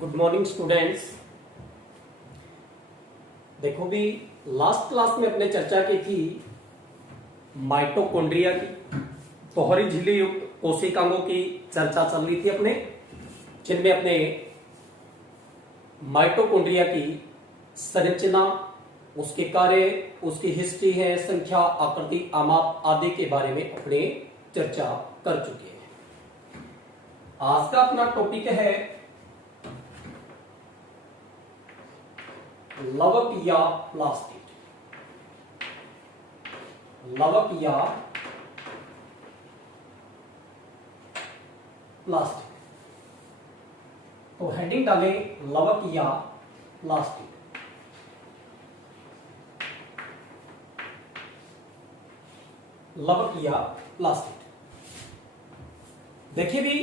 Good morning students. देखो भी last class में अपने चर्चा की थी माइटोकॉन्ड्रिया की, दोहरी झिल्ली युक्त कोशिकाओं की चर्चा चल रही थी अपने, जिनमें अपने माइटोकॉन्ड्रिया की संरचना, उसके कार्य, उसकी हिस्ट्री है, संख्या, आकृति, आमाप आदि के बारे में अपने चर्चा कर चुके हैं। आज का अपना टॉपिक है लवक या प्लास्टिड। लवक या प्लास्टिड, तो हेडिंग डालें लवक या प्लास्टिड। लवक या प्लास्टिड। देखिए भी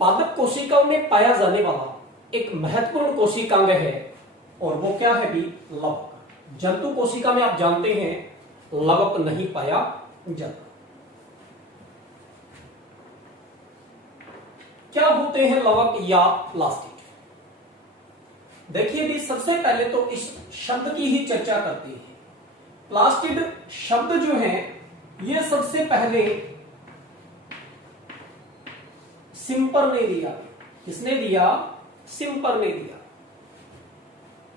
पादप कोशिकाओं में पाया जाने वाला एक महत्वपूर्ण कोशिकांग है, और वो क्या है भी? लवक। जंतु कोशिका में आप जानते हैं लवक नहीं पाया जाता। क्या होते हैं लवक या प्लास्टिड? देखिए भी सबसे पहले तो इस शब्द की ही चर्चा करते हैं। प्लास्टिड शब्द जो है ये सबसे पहले सिम्पर ने दिया। किसने दिया? सिम्पर ने दिया।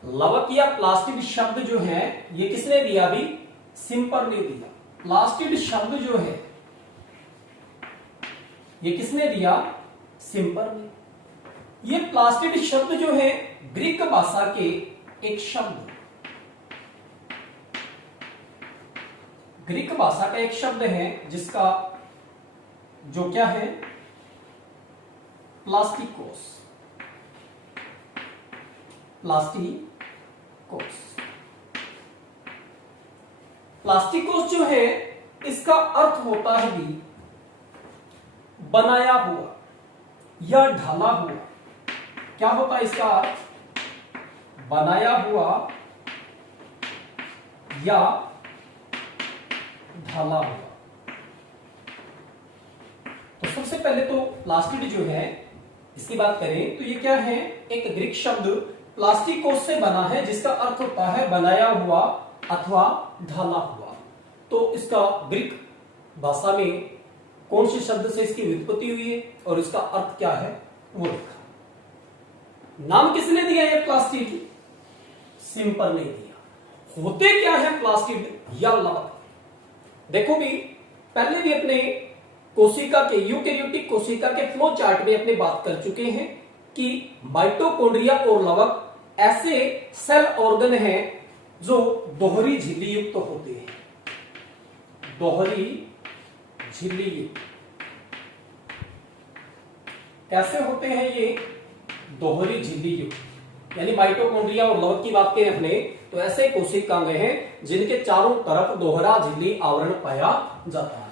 लवक या प्लास्टिड शब्द जो है ये किसने दिया भी? सिम्पर ने दिया। प्लास्टिड शब्द जो है ये किसने दिया? सिम्पर ने। ये प्लास्टिड शब्द जो है ग्रीक भाषा के एक शब्द, ग्रीक भाषा का एक शब्द है जिसका जो क्या है? प्लास्टिकोस। प्लास्टिकोस। प्लास्टिकोस जो है इसका अर्थ होता है भी बनाया हुआ या ढला हुआ। क्या होता है इसका अर्थ? बनाया हुआ या ढला हुआ। तो सबसे पहले तो प्लास्टिड जो है इसकी बात करें तो ये क्या है? एक ग्रीक शब्द प्लास्टिकोस से बना है जिसका अर्थ होता है बनाया हुआ अथवा ढाला हुआ। तो इसका ग्रीक भाषा में कौन से शब्द से इसकी व्युत्पत्ति हुई है और इसका अर्थ क्या है वो लिखा। नाम किसने दिया है प्लास्टिड? सिम्पर ने दिया। होते क्या है प्लास्टिड या लवक? देखो भी पहले भी अपने कोशिका के, यूकेरियोटिक कोशिका के फ्लो चार्ट में अपने बात कर चुके हैं कि माइटोकॉन्ड्रिया और लवक ऐसे सेल ऑर्गन हैं जो दोहरी झिल्ली युक्त होते हैं। दोहरी झिल्ली युक्त कैसे होते हैं ये? दोहरी झिल्ली युक्त। यानी माइटोकॉन्ड्रिया और लवक की बात करें अपने तो ऐसे कोशिकांग हैं जिनके चारों तरफ दोहरा झिल्ली आवरण पाया जाता है।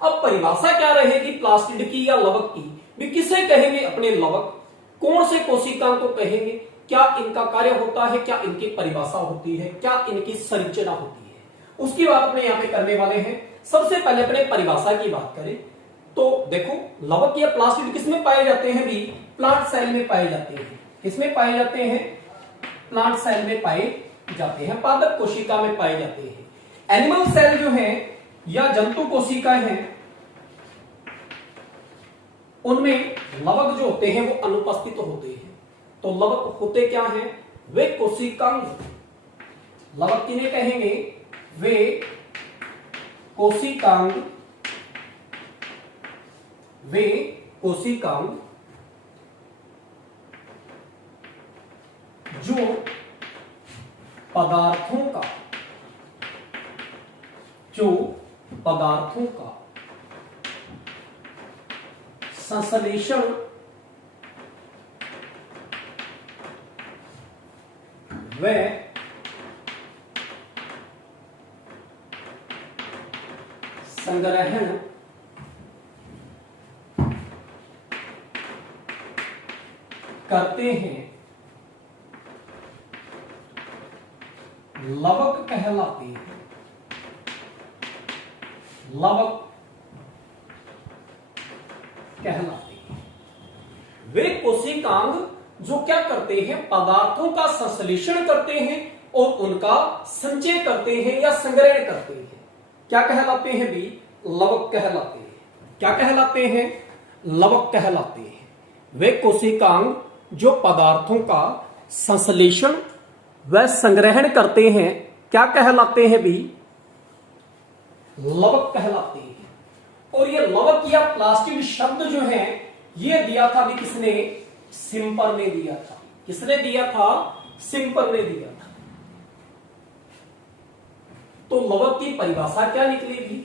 अब परिभाषा क्या रहेगी प्लास्टिड की या लवक की? भी किसे कहेंगे अपने लवक? कौन से कोशिकाओं को कहेंगे? क्या इनका कार्य होता है? क्या इनकी परिभाषा होती है? क्या इनकी संरचना होती है? उसकी बात अपने यहाँ पे करने वाले हैं। सबसे पहले अपने परिभाषा की बात करें तो देखो लवक या प्लास्टिड किसमें पाए जाते हैं भी? प्लांट सेल में पाए जाते हैं। किसमें पाए जाते हैं? प्लांट सेल में पाए जाते हैं, पादप कोशिका में पाए जाते हैं। एनिमल सेल जो है या जंतु कोशिकाएं हैं उनमें लवक जो होते हैं वो अनुपस्थित होते हैं। तो लवक होते क्या हैं? वे कोशिकांग। लवक किन्हें कहेंगे? वे कोशिकांग। वे कोशिकांग जो पदार्थों का संश्लेषण व संग्रहण करते हैं लवक कहलाते हैं। लवक कहलाते हैं। वे कोशिकांग जो क्या करते हैं, पदार्थों का संश्लेषण करते हैं और उनका संचय करते हैं या संग्रहण करते हैं। क्या कहलाते हैं भी? लवक कहलाते हैं। क्या कहलाते हैं? लवक कहलाते हैं। वे कोशिकांग जो पदार्थों का संश्लेषण व संग्रहण करते हैं, क्या कहलाते हैं भी? लवक कहलाते हैं। और ये लवक या प्लास्टिड शब्द जो है ये दिया था भी किसने? सिम्पर ने दिया था। किसने दिया था? सिम्पर ने दिया था। तो लवक की परिभाषा क्या निकलेगी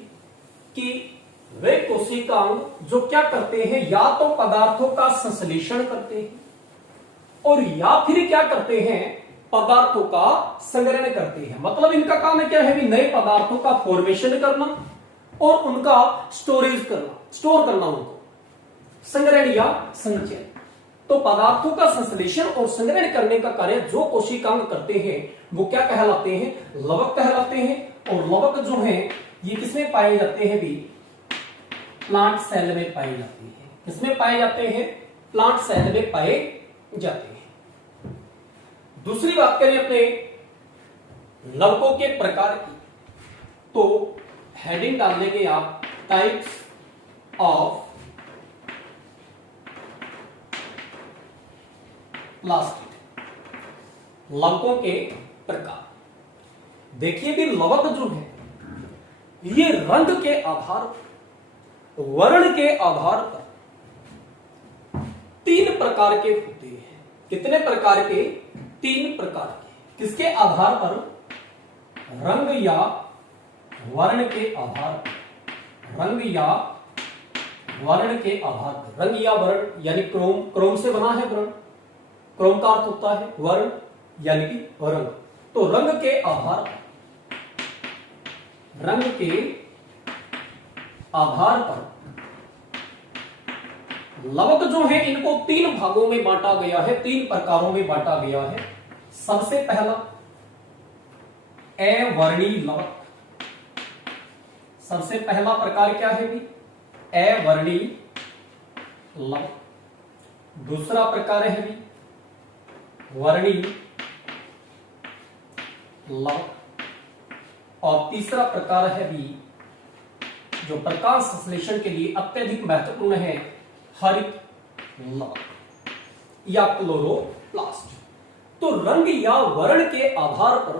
कि वे कोशिकांग जो क्या करते हैं, या तो पदार्थों का संश्लेषण करते हैं और या फिर क्या करते हैं, पदार्थों का संग्रहण करते हैं। मतलब इनका काम है क्या है भी? नए पदार्थों का फॉर्मेशन करना और उनका स्टोरेज करना, स्टोर करना, उनको संग्रहण या संचयन। तो पदार्थों का संश्लेषण और संग्रहण करने का कार्य जो कोशिकांग करते हैं वो क्या कहलाते हैं? लवक कहलाते हैं। और लवक जो है ये किसमें पाए जाते हैं भी? प्लांट सेल में पाए जाते हैं। किसमें पाए जाते हैं? प्लांट सेल में पाए जाते हैं। दूसरी बात करें अपने लवकों के प्रकार की, तो हेडिंग डाल देंगे आप टाइप्स ऑफ प्लास्टिड। लवकों के प्रकार। देखिए भी लवक जो है ये रंग के आधार पर, वर्ण के आधार पर 3 प्रकार के होते हैं। कितने प्रकार के? 3 प्रकार के। किसके आधार पर? रंग या वर्ण के आधार पर। रंग या वर्ण के आधार पर। रंग या वर्ण यानी क्रोम, क्रोम से बना है वर्ण, क्रोम का अर्थ होता है वर्ण यानी कि रंग। तो रंग के आधार पर, रंग के आधार पर लवक जो है इनको 3 भागों में बांटा गया है, 3 प्रकारों में बांटा गया है। सबसे पहला अवर्णी लवक। सबसे पहला प्रकार क्या है भी? अवर्णी लवक। दूसरा प्रकार है भी वर्णी लवक। और तीसरा प्रकार है भी जो प्रकाश संश्लेषण के लिए अत्यधिक महत्वपूर्ण है, हरित लवक या क्लोरोप्लास्ट। तो रंग या वर्ण के आधार पर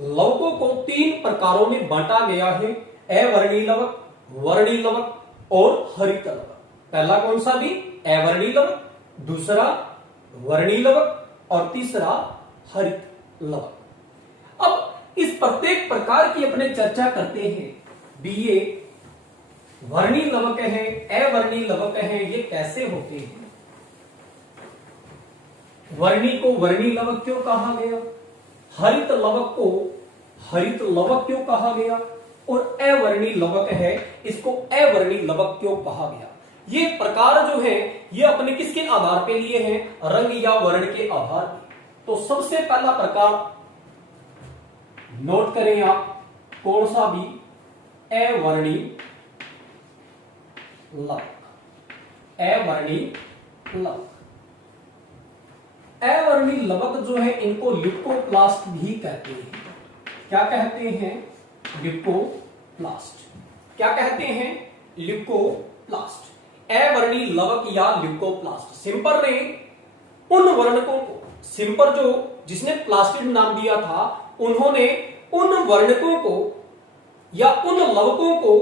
लवकों को 3 प्रकारों में बांटा गया है, अवर्णी लवक, वर्णी लवक और हरित लवक। पहला कौन सा भी? अवर्णी लवक, दूसरा वर्णी लवक और तीसरा हरित लवक। अब इस प्रत्येक प्रकार की अपने चर्चा करते हैं। बीए वर्णी लवक है, अवर्णी लवक है, ये कैसे होते हैं? वर्णी को वर्णी लवक क्यों कहा गया? हरित लवक को हरित लवक क्यों कहा गया? और अवर्णी लवक है, इसको अवर्णी लवक क्यों कहा गया? ये प्रकार जो है ये अपने किसके आधार पे लिए हैं? रंग या वर्ण के आधार पे। तो सबसे पहला प्रकार नोट करें आप, कौन सा भी? अवर्णी लवक। अवर्णी लवक। अवर्णी लवक जो है इनको ल्यूकोप्लास्ट भी कहते हैं। क्या कहते हैं? ल्यूकोप्लास्ट। क्या कहते हैं? ल्यूकोप्लास्ट। अवर्णी लवक या ल्यूकोप्लास्ट। सिम्पर ने उन वर्णकों को, सिम्पर जो जिसने प्लास्टिड नाम दिया था, उन्होंने उन वर्णकों को या उन लवकों को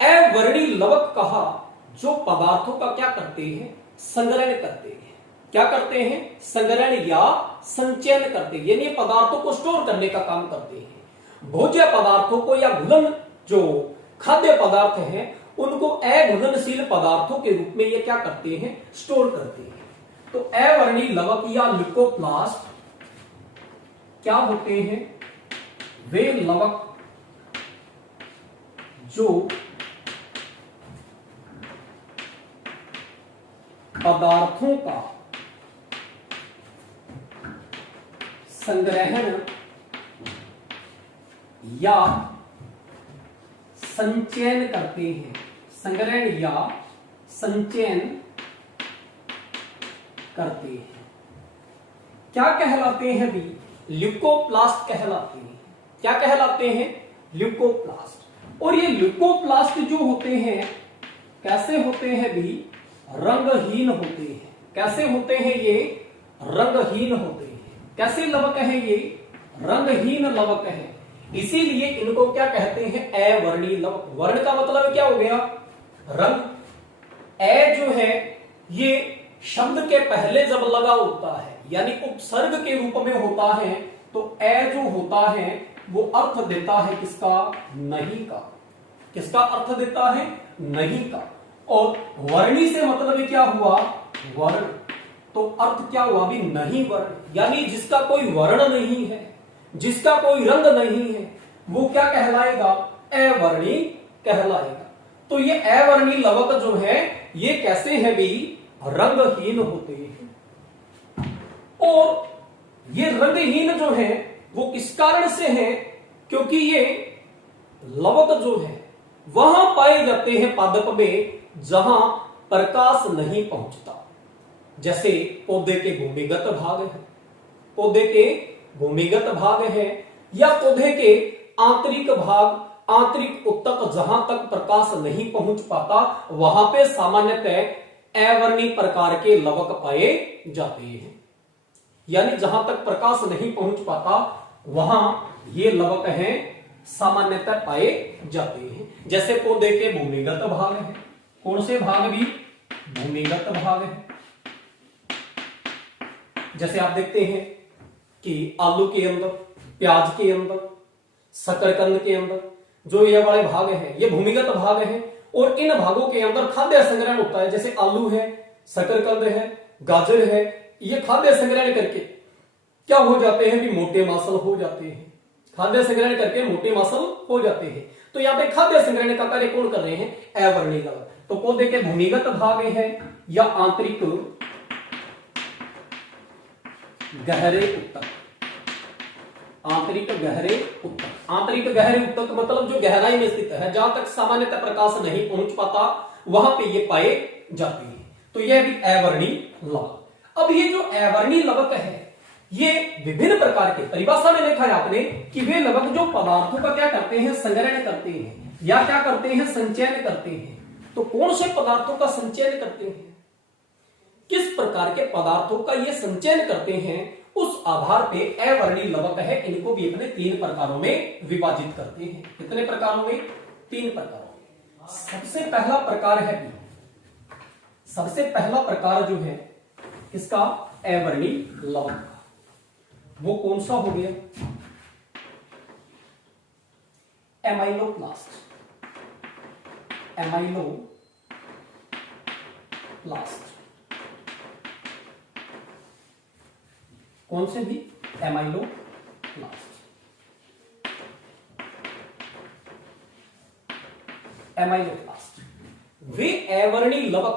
अवर्णी लवक कहा जो पदार्थों का क्या करते हैं? संग्रहण करते हैं। क्या करते हैं? संग्रहण या संचयन करते हैं, यानी पदार्थों को स्टोर करने का काम करते हैं। भोज्य पदार्थों को या घुलन जो खाद्य पदार्थ हैं उनको अघुलनशील पदार्थों के रूप में ये क्या करते हैं? स्टोर करते हैं। तो अवर्णी लवक या ल्यूकोप्लास्ट क्या होते हैं? वे लवक जो पदार्थों का संग्रहण या संचयन करते हैं। संग्रहण या संचयन करते हैं। क्या कहलाते हैं भी? ल्यूकोप्लास्ट कहलाते हैं। क्या कहलाते हैं? ल्यूकोप्लास्ट। और ये ल्यूकोप्लास्ट जो होते हैं कैसे होते हैं भी? रंगहीन होते हैं। कैसे होते हैं ये? रंगहीन होते हैं। कैसे लवक है ये? रंगहीन लवक है। इसीलिए इनको क्या कहते हैं? अवर्णी लवक। वर्ण का मतलब क्या हो गया? रंग। ए जो है ये शब्द के पहले जब लगा होता है यानी उपसर्ग के रूप में होता है तो ए जो होता है वो अर्थ देता है किसका? नहीं का। किसका अर्थ देता है? नहीं का। और वर्णी से मतलब क्या हुआ? वर्ण। तो अर्थ क्या हुआ भी? नहीं वर्ण। यानी जिसका कोई वर्ण नहीं है, जिसका कोई रंग नहीं है, वो क्या कहलाएगा? अवर्णी कहलाएगा। तो ये अवर्णी लवक जो है ये कैसे है भी? रंगहीन होते हैं। और ये रंगहीन जो है वो किस कारण से है? क्योंकि ये लवक जो है वहां पाए जाते हैं पादप में जहां प्रकाश नहीं पहुंचता। जैसे पौधे के भूमिगत भाग है, पौधे के भूमिगत भाग है, या पौधे के आंतरिक भाग, आंतरिक उत्तक जहां तक प्रकाश नहीं पहुंच पाता वहां पे सामान्यतः अवर्णी प्रकार के लवक पाए जाते हैं। यानी जहां तक प्रकाश नहीं पहुंच पाता वहां ये लवक हैं सामान्यतः पाए जाते हैं। जैसे पौधे के भूमिगत भाग है। कौन से भाग भी? भूमिगत भाग है। जैसे आप देखते हैं कि आलू के अंदर, प्याज के अंदर, शकरकंद के अंदर जो ये वाले भाग हैं ये भूमिगत भाग हैं। और इन भागों के अंदर खाद्य संग्रहण होता है। जैसे आलू है, शकरकंद है, गाजर है, ये खाद्य संग्रहण करके क्या हो जाते हैं भी? मोटे मांसल हो जाते हैं। खाद्य संग्रहण करके मोटे मांसल हो जाते हैं। तो यहाँ पे खाद्य संग्रहण का कार्य कौन कर रहे हैं? अवर्णी लवक। तो पौधे के भूमिगत भाग है या आंतरिक गहरे उत्तक, आंतरिक गहरे उत्तक। आंतरिक गहरे उत्तक मतलब जो गहराई में स्थित है, जहां तक सामान्यतः प्रकाश नहीं पहुंच पाता वहां पे ये पाए जाते हैं। तो यह भी अवर्णी लवक। अब ये जो अवर्णी लवक है ये विभिन्न प्रकार के, परिभाषा में देखा है आपने कि वे लवक जो पदार्थों का क्या करते हैं? संग्रहण करते हैं या क्या करते हैं? संचयन करते हैं। तो कौन से पदार्थों का संचयन करते हैं? किस प्रकार के पदार्थों का ये संचयन करते हैं उस आधार पे अवर्णी लवक है। इनको भी अपने 3 प्रकारों में विभाजित करते हैं। कितने प्रकारों में? 3 प्रकारों में। सबसे पहला प्रकार है भी, सबसे पहला प्रकार जो है इसका अवर्णी लवक का, वो कौन सा हो गया? एमाइलोप्लास्ट। एमाइलोप्लास्ट। कौन से भी? एमाइलोप्लास्ट। एमाइलोप्लास्ट वे अवर्णी लवक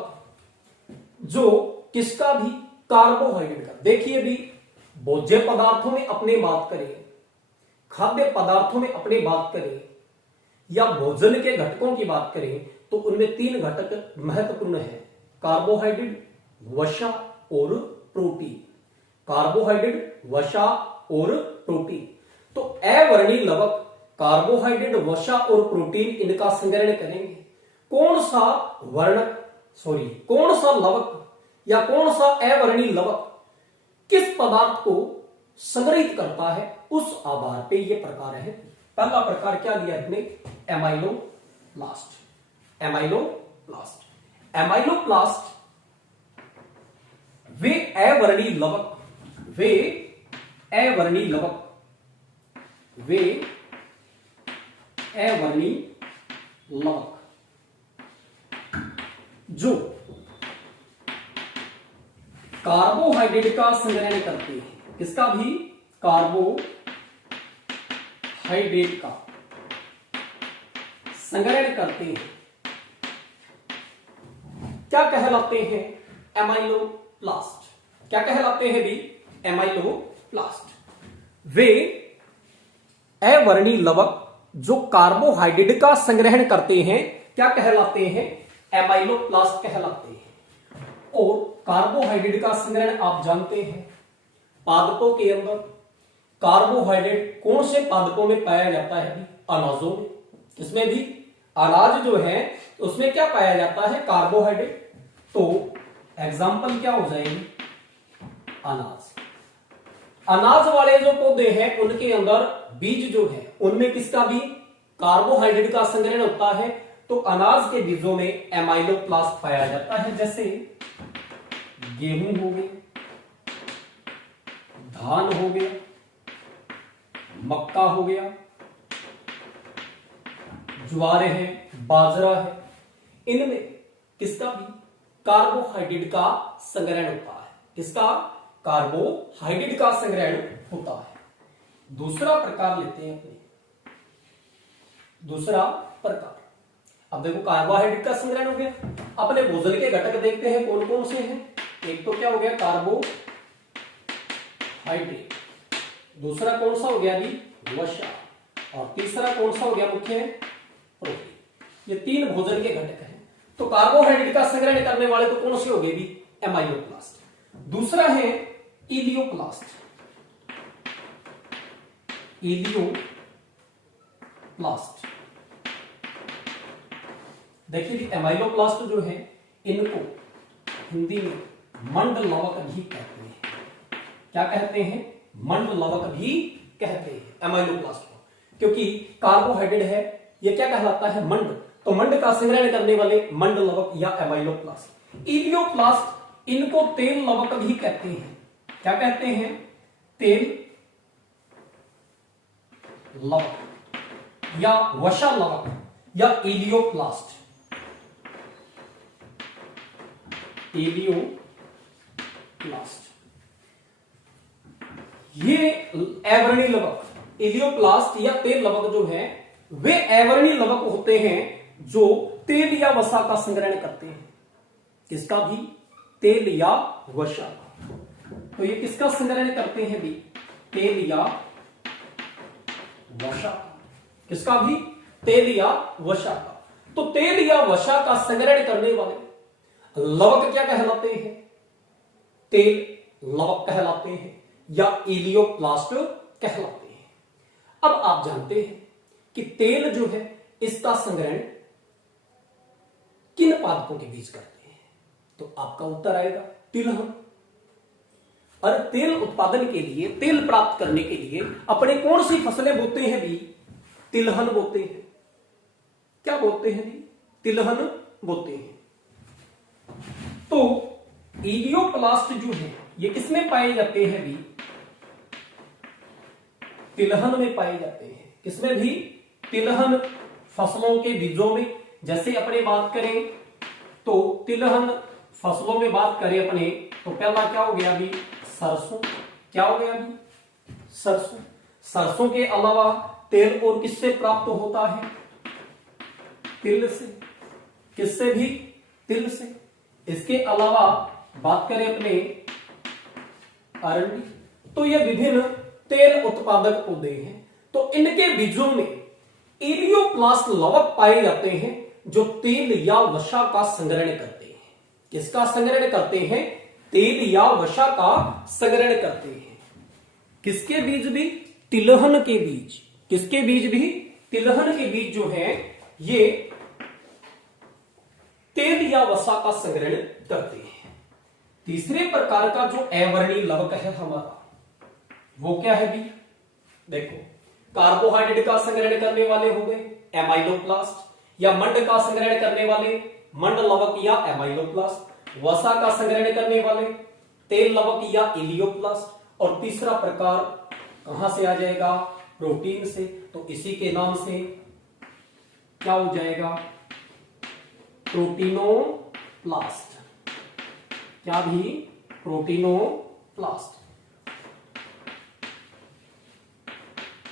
जो किसका भी? कार्बोहाइड्रेट का। देखिए भी भोज्य पदार्थों में अपने बात करें, खाद्य पदार्थों में अपने बात करें या भोजन के घटकों की बात करें तो उनमें 3 घटक महत्वपूर्ण है: कार्बोहाइड्रेट, वसा और प्रोटीन। कार्बोहाइड्रेट, वसा और प्रोटीन। तो अवर्णी लवक कार्बोहाइड्रेट, वसा और प्रोटीन इनका संग्रहण करेंगे। कौन सा कौन सा लवक या कौन सा अवर्णी लवक किस पदार्थ को संग्रहित करता है उस आधार पे ये प्रकार है। पहला प्रकार क्या लिया इसने? एमाइलोप्लास्ट। एमाइलोप्लास्ट। एमाइलोप्लास्ट वे अवर्णी लवक, वे अवर्णी लवक, वे अवर्णी लवक जो कार्बोहाइड्रेट का संग्रहण करते हैं। किसका भी? कार्बोहाइड्रेट का संग्रहण करते हैं। क्या कहलाते हैं? एमाइलोप्लास्ट। क्या कहलाते हैं भी? एमाइलोप्लास्ट। वे अवर्णी लवक जो कार्बोहाइड्रेट का संग्रहण करते हैं क्या कहलाते हैं? एमाइलोप्लास्ट कहलाते हैं। और कार्बोहाइड्रेट का संग्रहण आप जानते हैं, पादपों के अंदर कार्बोहाइड्रेट कौन से पादपों में पाया जाता है? अनाजों में। किसमें भी? अनाज जो है उसमें क्या पाया जाता है? कार्बोहाइड्रेट। तो एग्जाम्पल क्या हो जाएगी? अनाज। अनाज वाले जो पौधे हैं उनके अंदर बीज जो है उनमें किसका भी कार्बोहाइड्रेट का संग्रहण होता है। तो अनाज के बीजों में एमाइलोप्लास्ट पाया जाता है, जैसे गेहूं हो गया, धान हो गया, मक्का हो गया, ज्वार है, बाजरा है। इनमें किसका भी कार्बोहाइड्रेट का संग्रहण होता है। किसका? कार्बोहाइड्रेट का संग्रहण होता है। दूसरा प्रकार लेते हैं अपने, दूसरा प्रकार। अब देखो कार्बोहाइड्रेट का संग्रहण हो गया, अपने भोजन के घटक देखते हैं कौन कौन से हैं। एक तो क्या हो गया? कार्बोहाइड्रेट। दूसरा कौन सा हो गया जी? वसा। और तीसरा कौन सा हो गया? मुख्य है प्रोटीन। ये तीन भोजन के घटक हैं। तो कार्बोहाइड्रेट का संग्रहण करने वाले तो कौन से हो गए भी? एमाइलोप्लास्ट। दूसरा है इलियोप्लास्ट। इलियोप्लास्ट देखिए जी, एमाइलोप्लास्ट जो है इनको हिंदी में मंड लवक भी कहते हैं। क्या कहते हैं? मंड लवक भी कहते हैं एमाइलोप्लास्ट को, क्योंकि कार्बोहाइड्रेट है ये क्या कहलाता है? मंड। तो मंड का संग्रहण करने वाले मंड लवक या एमाइलोप्लास्ट। इलियोप्लास्ट इनको तेल लवक भी कहते हैं। क्या कहते हैं? तेल लवक या वसा लवक या इलियोप्लास्ट। इलियोप्लास्ट ये एवर्णी लवक, इलियोप्लास्ट या तेल लवक जो है वे एवर्णी लवक होते हैं जो तेल या वसा का संग्रहण करते हैं। किसका भी? तेल या वसा का। तो ये किसका संग्रहण करते हैं भी? तेल या वसा। किसका भी? तेल या वसा का। तो तेल या वसा का संग्रहण करने वाले लवक क्या कहलाते हैं? तेल लवक कहलाते हैं या इलियोप्लास्ट कहलाते हैं। अब आप जानते हैं कि तेल जो है इसका संग्रहण किन पादपों के बीच करते हैं? तो आपका उत्तर आएगा तिलहन। और तेल उत्पादन के लिए, तेल प्राप्त करने के लिए अपने कौन सी फसलें बोते हैं भी? तिलहन बोते हैं। क्या बोते हैं भी? तिलहन बोते हैं। तो इलियोप्लास्ट जो है ये किसमें पाए जाते हैं भी? तिलहन में पाए जाते हैं। किसमें भी? तिलहन फसलों के बीजों में। जैसे अपने बात करें तो तिलहन फसलों में बात करें अपने तो पहला क्या हो गया भी? सरसों। क्या हो गया भी? सरसों। सरसों के अलावा तेल और किससे प्राप्त होता है? तिल से। किससे भी? तिल से। इसके अलावा बात करें अपने अरंडी, तो ये विभिन्न तेल उत्पादक पौधे हैं। तो इनके बीजों में इलियोप्लास्ट लवक पाए जाते हैं जो तेल या वसा का संग्रहण करते हैं। किसका संग्रहण करते हैं? तेल या वसा का संग्रहण करते हैं। किसके बीज भी? तिलहन के बीज। किसके बीज भी? तिलहन के बीज जो है ये तेल या वसा का संग्रहण करते हैं। तीसरे प्रकार का जो अवर्णी लवक है हमारा, वो क्या है भी? देखो, कार्बोहाइड्रेट का संग्रहण करने वाले हो गए एमाइलोप्लास्ट, या मंड का संग्रहण करने वाले मंड लवक या एमाइलोप्लास्ट, वसा का संग्रहण करने वाले तेल लवक या इलियोप्लास्ट, और तीसरा प्रकार कहां से आ जाएगा? प्रोटीन से। तो इसी के नाम से क्या हो जाएगा? प्रोटीनोप्लास्ट। क्या भी? प्रोटीनोप्लास्ट।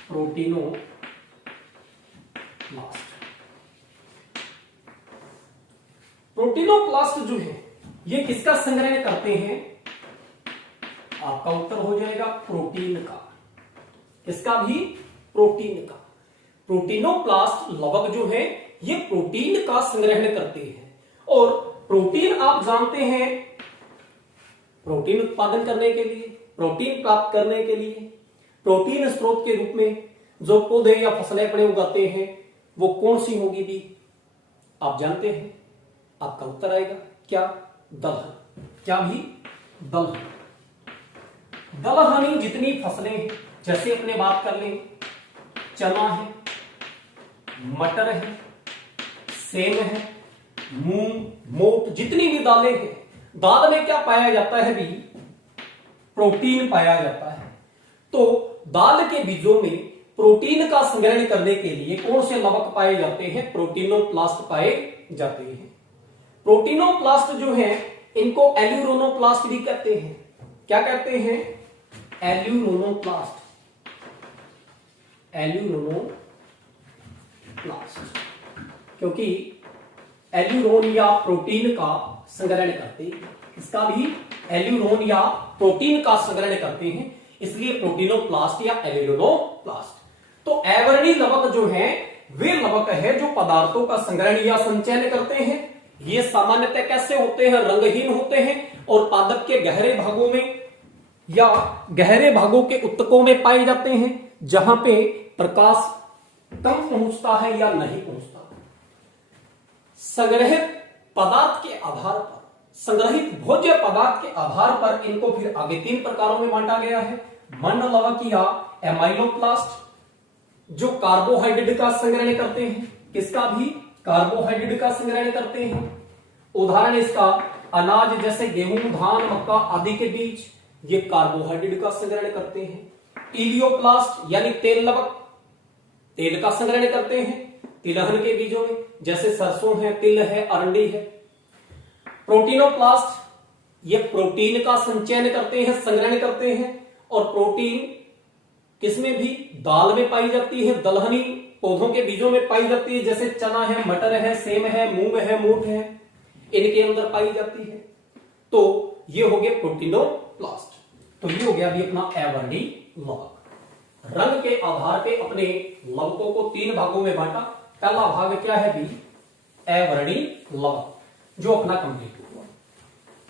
प्रोटीनोप्लास्ट। प्रोटीनोप्लास्ट जो है ये किसका संग्रहण करते हैं? आपका उत्तर हो जाएगा प्रोटीन का। किसका भी? प्रोटीन का। प्रोटीनोप्लास्ट लवक जो है ये प्रोटीन का संग्रहण करते हैं। और प्रोटीन आप जानते हैं प्रोटीन उत्पादन करने के लिए, प्रोटीन प्राप्त करने के लिए, प्रोटीन स्रोत के रूप में जो पौधे या फसलें अपने उगाते हैं वो कौन सी होगी भी? आप जानते हैं, आपका उत्तर आएगा क्या? दलहन। क्या भी? दलहन। दलहनी जितनी फसलें हैं, जैसे अपने बात कर लें, चना है, मटर है, सेम है, मूंग, मोट, जितनी भी दालें हैं, दाल में क्या पाया जाता है भी? प्रोटीन पाया जाता है। तो दाल के बीजों में प्रोटीन का संग्रहण करने के लिए कौन से लवक पाए जाते हैं? प्रोटीनोप्लास्ट पाए जाते हैं। प्रोटीनोप्लास्ट जो है इनको एल्यूरोनोप्लास्ट भी कहते हैं। क्या कहते हैं? एल्यूरोनोप्लास्ट। एल्यूरोनोप्लास्ट, क्योंकि एल्यूरोन या प्रोटीन का संग्रहण करते हैं। इसका भी एल्यूरोन या प्रोटीन का संग्रहण करते हैं, इसलिए प्रोटीनोप्लास्ट या एल्यूरोनोप्लास्ट। तो अवर्णी लवक जो है वे लवक है जो पदार्थों का संग्रहण या संचयन करते हैं। ये सामान्यतः कैसे होते हैं? रंगहीन होते हैं और पादप के गहरे भागों में या गहरे भागों के उत्तकों में पाए जाते हैं, जहां पे प्रकाश कम पहुंचता है या नहीं पहुंचता। संग्रहित पदार्थ के आधार पर, संग्रहित भोज्य पदार्थ के आधार पर इनको फिर आगे 3 प्रकारों में बांटा गया है। मंड लवक या एमाइलोप्लास्ट जो कार्बोहाइड्रेट का संग्रहण करते हैं। किसका भी? कार्बोहाइड्रेट का संग्रहण करते हैं। उदाहरण इसका अनाज जैसे गेहूं, धान, मक्का आदि के बीज, ये कार्बोहाइड्रेट का संग्रहण करते हैं। इलियोप्लास्ट यानी तेल लवक, तेल का संग्रहण करते हैं तिलहन के बीजों में, जैसे सरसों है, तिल है, अरंडी है। प्रोटीनोप्लास्ट ये प्रोटीन का संचयन करते हैं, संग्रहण करते हैं, और प्रोटीन किसमें भी? दाल में पाई जाती है, दलहनी पौधों के बीजों में पाई जाती है, जैसे चना है, मटर है, सेम है, मूंग है, मोठ है, इनके अंदर पाई जाती है। तो ये हो गया प्रोटीनोप्लास्ट। तो ये हो गया अभी अपना अवर्णी लवक। रंग के आधार पे अपने लवकों को 3 भागों में बांटा। पहला भाग क्या है भी? अवर्णी लवक, जो अपना कंप्लीट हुआ।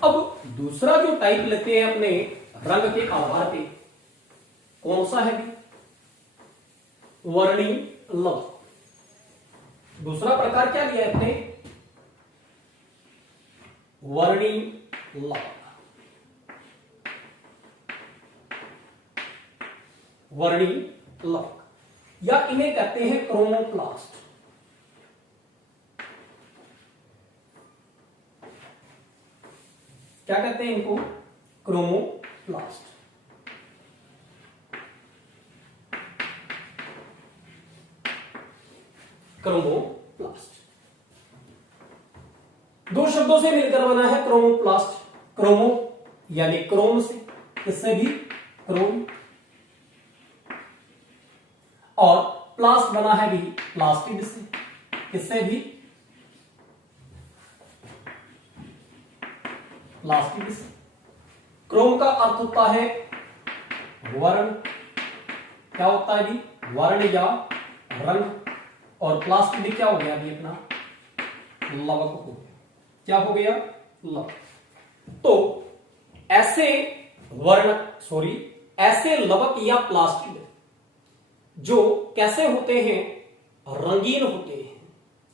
अब दूसरा जो टाइप लेते हैं अपने रंग के आधार पे, कौन सा है भी? वर्णी लवक। दूसरा प्रकार क्या लिया है अपने? वर्णी लवक। वर्णी लवक या इन्हें कहते हैं क्रोमोप्लास्ट। क्या कहते हैं इनको? क्रोमोप्लास्ट। क्रोमोप्लास्ट 2 शब्दों से मिलकर बना है क्रोमोप्लास्ट। क्रोमो यानी क्रोम से, इससे भी क्रोम, और प्लास्ट बना है भी प्लास्टिड से, इससे भी प्लास्टिड से। क्रोम का अर्थ होता है वर्ण। क्या होता है भी? वर्ण या रंग। और प्लास्टिड क्या हो गया अभी अपना? लवक हो गया। क्या हो गया? लवक। तो ऐसे ऐसे लवक या प्लास्टिड जो कैसे होते हैं? रंगीन होते हैं।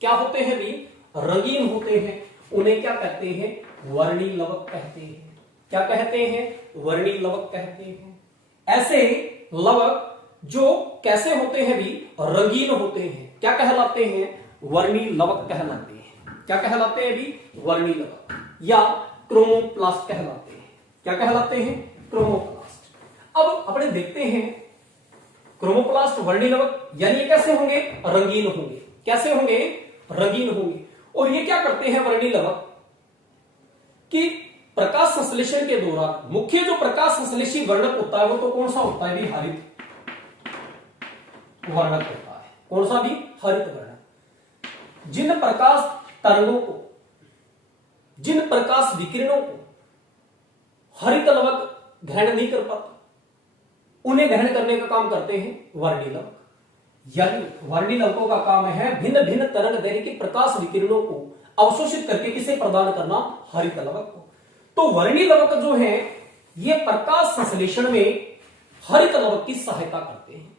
क्या होते हैं भी? रंगीन होते हैं। उन्हें क्या कहते हैं? वर्णी लवक कहते हैं। क्या कहते हैं? वर्णी लवक कहते हैं। ऐसे लवक जो कैसे होते हैं भी? रंगीन होते हैं। क्या कहलाते हैं? वर्णी लवक कहलाते हैं। क्या कहलाते हैं भी? वर्णी लवक या क्रोमोप्लास्ट कहलाते हैं। क्या कहलाते हैं? क्रोमोप्लास्ट। अब अपने देखते हैं क्रोमोप्लास्ट वर्णी लवक यानी ये कैसे होंगे? रंगीन होंगे। कैसे होंगे? रंगीन होंगे। और ये क्या करते हैं वर्णी लवक कि प्रकाश संश्लेषण के दौरान मुख्य जो प्रकाश संश्लेषी वर्णक होता है वो तो कौन सा होता है भी? हरित वर्णक होता है। कौन सा भी? हरित वर्णक। जिन प्रकाश तरंगों को, जिन प्रकाश विकिरणों को हरित लवक ग्रहण नहीं कर पाता, उन्हें ग्रहण करने का काम करते हैं वर्णी लवक। यानी वर्णी लवकों का काम है भिन्न भिन्न तरंग दैर्घ्य के प्रकाश विकिरणों को अवशोषित करके किसे प्रदान करना? हरित लवक को। तो वर्णीय लवक जो है ये प्रकाश संश्लेषण में हरित लवक की सहायता करते हैं।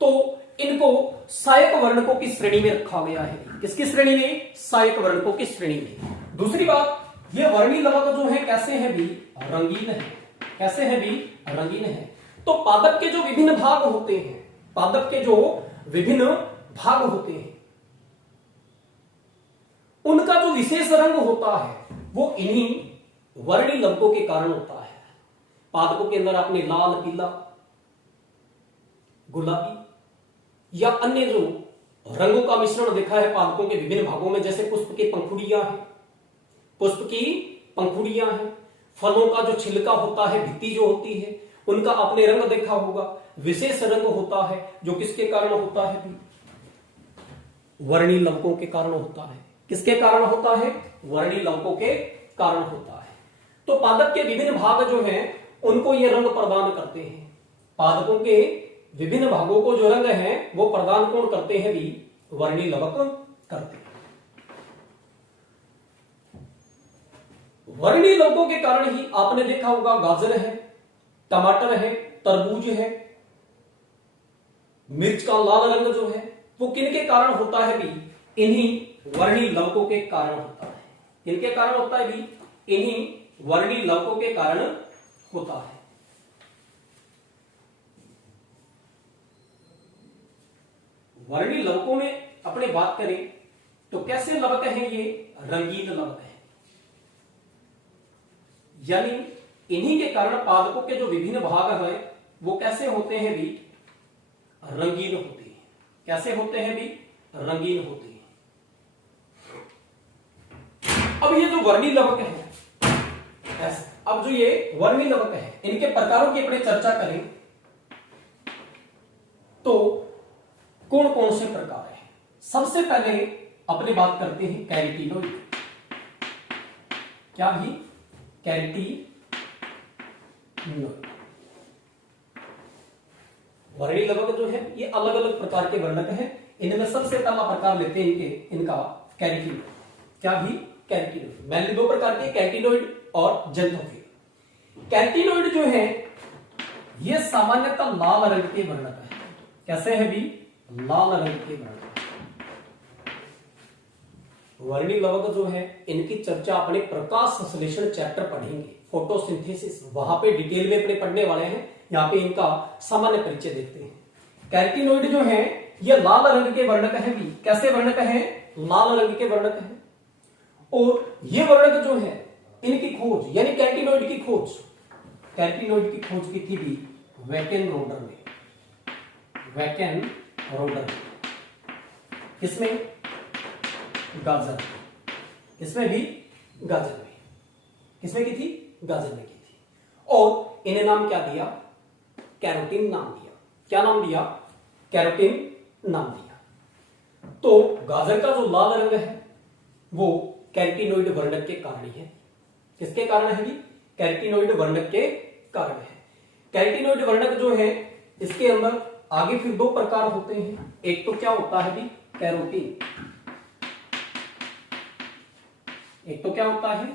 तो इनको सहायक वर्णकों की श्रेणी में रखा गया है। किसकी श्रेणी में? सहायक वर्णकों की श्रेणी में। दूसरी बात, ये वर्णीय लवक जो है कैसे है भी? रंगीन है। कैसे है भी? रंगीन है। तो पादप के जो विभिन्न भाग होते हैं, पादप के जो विभिन्न भाग होते हैं, उनका जो विशेष रंग होता है वो इन्हीं वर्णीय लवकों के कारण होता है। पादपों के अंदर आपने लाल, पीला, गुलाबी या अन्य जो रंगों का मिश्रण देखा है पादपों के विभिन्न भागों में, जैसे पुष्प की पंखुड़ियां हैं, पुष्प की पंखुड़ियां हैं, फलों का जो छिलका होता है, भित्ति जो होती है, उनका आपने रंग देखा होगा, विशेष रंग होता है जो किसके कारण होता है? वर्णीय लवकों के कारण होता है। किसके कारण होता है? वर्णीय लवकों के कारण होता है। तो पादप के विभिन्न भाग जो हैं उनको ये रंग प्रदान करते हैं। पादपों के विभिन्न भागों को जो रंग है वो प्रदान कौन करते हैं भी? वर्णीय लवक करते हैं। वर्णीय लवकों के कारण ही आपने देखा होगा गाजर है, टमाटर है, तरबूज है, मिर्च का लाल रंग जो है वो किनके कारण होता है भी? इन्हीं वर्णीय लवकों के कारण होता है। किनके कारण होता है भी? इन्हीं वर्णीय लवकों के कारण होता है। वर्णीय लवकों में अपने बात करें तो कैसे लवक हैं? ये रंगीन लवक है, यानी इन्हीं के कारण पादपों के जो विभिन्न भाग हैं वो कैसे होते हैं भी? रंगीन होते हैं। कैसे होते हैं भी? रंगीन होते हैं। अब ये जो वर्णीय लवक है, अब जो ये वर्णीय लवक है इनके प्रकारों की अपने चर्चा करें तो कौन कौन से प्रकार है? सबसे पहले अपने बात करते हैं कैरोटीनॉइड। क्या भी? कैरोटीनॉइड। वर्णीय लवक जो है ये अलग अलग प्रकार के वर्णक हैं। इनमें सबसे पहला प्रकार लेते हैं इनका कैरोटीनॉइड। क्या भी? कैरोटीनॉइड। मैंने दो प्रकार के, कैरोटीनॉइड और ज़ैंथोफिल। कैरोटीनॉइड जो है ये सामान्यतः लाल रंग के वर्णक है। कैसे है भी? लाल रंग के वर्णक। वर्णीय लवक जो है इनकी चर्चा अपने प्रकाश संश्लेषण चैप्टर पढ़ेंगे, फोटोसिंथेसिस, वहां पे डिटेल में अपने पढ़ने वाले हैं। यहाँ पे इनका सामान्य परिचय देखते हैं। कैरोटीनॉइड जो है ये लाल रंग के वर्णक है भी। कैसे वर्णक है? लाल रंग के वर्णक है। और ये वर्णक जो है इनकी खोज यानी कैरोटीनॉइड की खोज, कैरोटीनॉइड की खोज की थी भी वैकेनरोडर ने। वैकेनरोडर किसमें? गाजर। किसमें भी? गाजर में। किसमें की थी? गाजर में की थी। और इन्हें नाम क्या दिया? कैरोटीन नाम दिया। क्या नाम दिया? कैरोटीन नाम दिया। तो गाजर का जो लाल रंग है वो कैरोटीनॉइड वर्णक के कारण है। किसके कारण है भी? कैरोटीनॉइड वर्णक के कारण है। कैरोटीनॉइड वर्णक जो है इसके अंदर आगे फिर दो प्रकार होते हैं। एक तो क्या होता है भी? कैरोटीन। एक तो क्या होता है?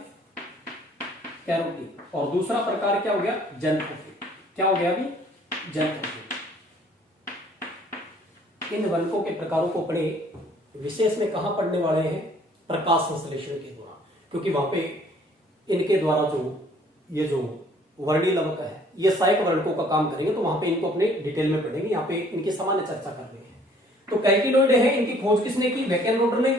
कैरोटीन। और दूसरा प्रकार क्या हो गया? ज़ैंथोफिल। क्या हो गया भी? ज़ैंथोफिल। इन वर्णकों के प्रकारों को पढ़े विशेष में कहां पढ़ने वाले हैं? प्रकाश संश्लेषण के द्वारा, क्योंकि वहां पे इनके द्वारा जो ये जो वर्णीय लवक है ये सहायक वर्णकों का काम करेंगे, तो वहां पे इनको अपने डिटेल में पढ़ेंगे। यहाँ पे इनकी सामान्य चर्चा कर रहे हैं। तो कैरोटीनॉइड है, इनकी खोज किसने की? वैकेनरोडर ने।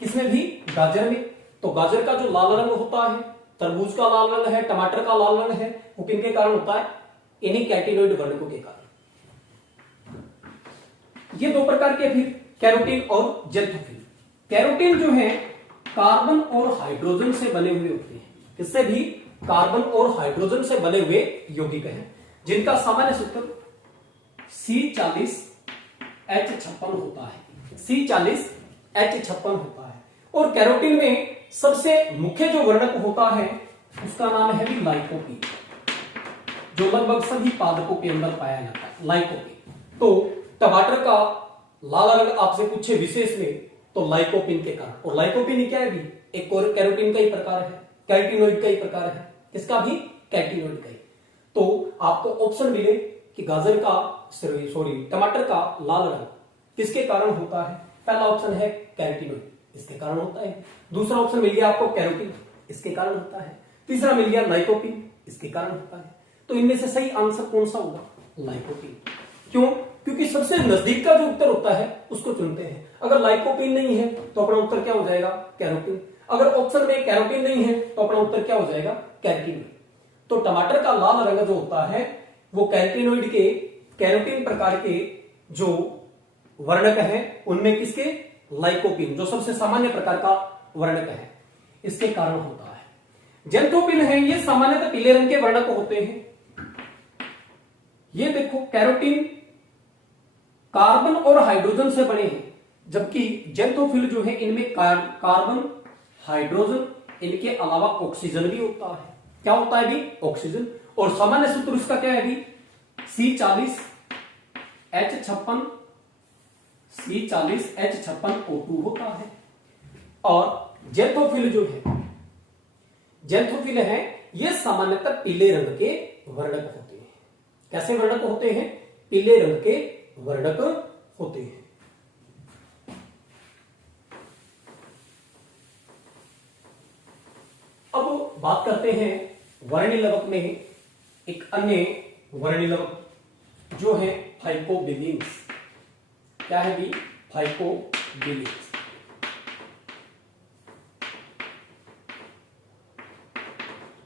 किसमें भी? गाजर में। तो गाजर का जो लाल रंग होता है, तरबूज का लाल रंग है, टमाटर का लाल रंग है, वो किनके कारण होता है? इन्हीं कैरोटीनॉइड वर्णकों के कारण। ये दो प्रकार के फिर कैरोटीन और ज़ैंथोफिल। कैरोटीन जो है कार्बन और हाइड्रोजन से बने हुए होते हैं। किससे भी? कार्बन और हाइड्रोजन से बने हुए यौगिक हैं, जिनका सामान्य सूत्र C40H56 होता है। C40H56 होता है। और कैरोटीन में सबसे मुख्य जो वर्णक होता है उसका नाम है भी लाइकोपीन, जो लगभग सभी पादपों के अंदर पाया जाता है। लाइकोपीन। तो टमाटर का लाल रंग आपसे पूछे विशेष में तो लाइकोपीन के कारण। और लाइकोपीन क्या है भी? एक और कैरोटीन का ही प्रकार है। कैरोटीनॉइड का ही प्रकार है। किसका भी? कैरोटीनॉइड का ही। तो आपको ऑप्शन मिले कि गाजर का सॉरी टमाटर का लाल रंग किसके कारण होता है? पहला ऑप्शन है कैरोटीनॉइड, इसके कारण होता है। दूसरा ऑप्शन मिल गया आपको कैरोटीन, इसके कारण होता है। तीसरा मिल गया लाइकोपीन, इसके कारण होता है। तो इनमें से सही आंसर कौन सा होगा? लाइकोपीन। क्यों? क्योंकि सबसे नजदीक का जो उत्तर होता है उसको चुनते हैं। अगर लाइकोपीन नहीं है तो अपना उत्तर क्या हो जाएगा? कैरोटीन। अगर ऑप्शन में कैरोटीन नहीं है तो अपना उत्तर क्या हो जाएगा? कैरोटीन। तो टमाटर का लाल रंग जो होता है वो कैरोटीनॉइड के, कैरोटीन प्रकार के जो वर्णक है उनमें किसके? लाइकोपीन, जो सबसे सामान्य प्रकार का वर्णक है, इसके कारण होता है। जेंथोफिल है, ये सामान्यतः पीले रंग के वर्णक होते हैं। ये देखो कैरोटीन कार्बन और हाइड्रोजन से बने हैं, जबकि जेंथोफिल जो है इनमें कार्बन, हाइड्रोजन, इनके अलावा ऑक्सीजन भी होता है। क्या होता है भी? ऑक्सीजन। और सामान्य सूत्र इसका क्या है भी? C40H56 C40H56O2 होता है। और जेंथोफिल जो है, जेंथोफिल है, ये सामान्यतः पीले रंग के वर्णक होते हैं। कैसे वर्णक होते हैं? पीले रंग के वर्णक होते हैं। अब बात करते हैं वर्णिलवक में एक अन्य वर्णिलवक जो है फाइकोबिलिन्स। क्या है भी? फाइकोबिलिन्स।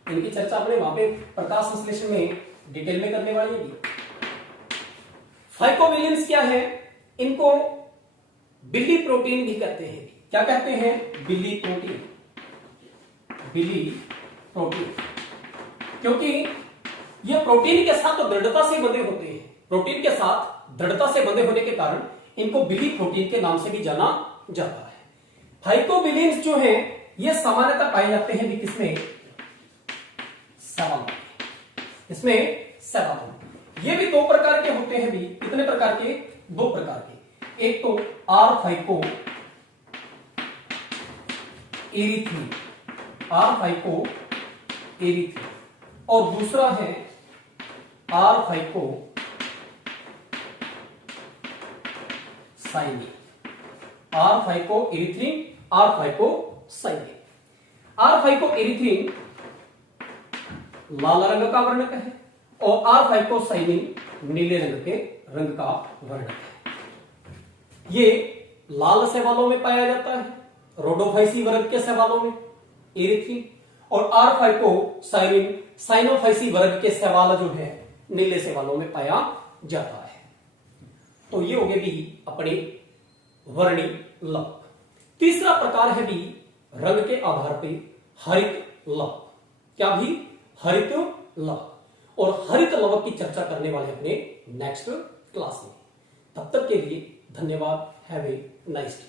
इनकी चर्चा अपने वहां पे प्रकाश संश्लेषण में डिटेल में करने वाली है। फाइकोबिलिन्स क्या है? इनको बिली प्रोटीन भी कहते हैं। क्या कहते हैं? बिली प्रोटीन। बिली प्रोटीन, क्योंकि ये प्रोटीन के साथ तो दृढ़ता से बंधे होते हैं। प्रोटीन के साथ दृढ़ता से बंधे होने के कारण इनको बिली प्रोटीन के नाम से भी जाना जाता है। फाइकोबिलिन्स जो है ये सामान्यतः पाए जाते हैं भी किसमें? सेवालों। इसमें सेवालों। ये भी दो प्रकार के होते हैं भी। कितने प्रकार के? दो प्रकार के। एक तो R phycoerythrin, R phycoerythrin, और दूसरा है R phycocyanin. R phycoerythrin, R phycocyanin. R phycoerythrin लाल रंग का वर्णक है और आर फाइको साइनिन नीले रंग के रंग का वर्णक है। ये लाल शैवालों में पाया जाता है, रोडोफाइसी वर्ग के शैवालों में एरिथ्रीन, और आर फाइको साइनिन साइनोफाइसी वर्ग के शैवाल जो है नीले शैवालों में पाया जाता है। तो ये हो गए भी अपने वर्णिलवक। तीसरा प्रकार है भी रंग के आधार पे हरित लवक। क्या भी? हरित लवक। और हरित लवक की चर्चा करने वाले अपने नेक्स्ट क्लास में। तब तक के लिए धन्यवाद। Have a nice day.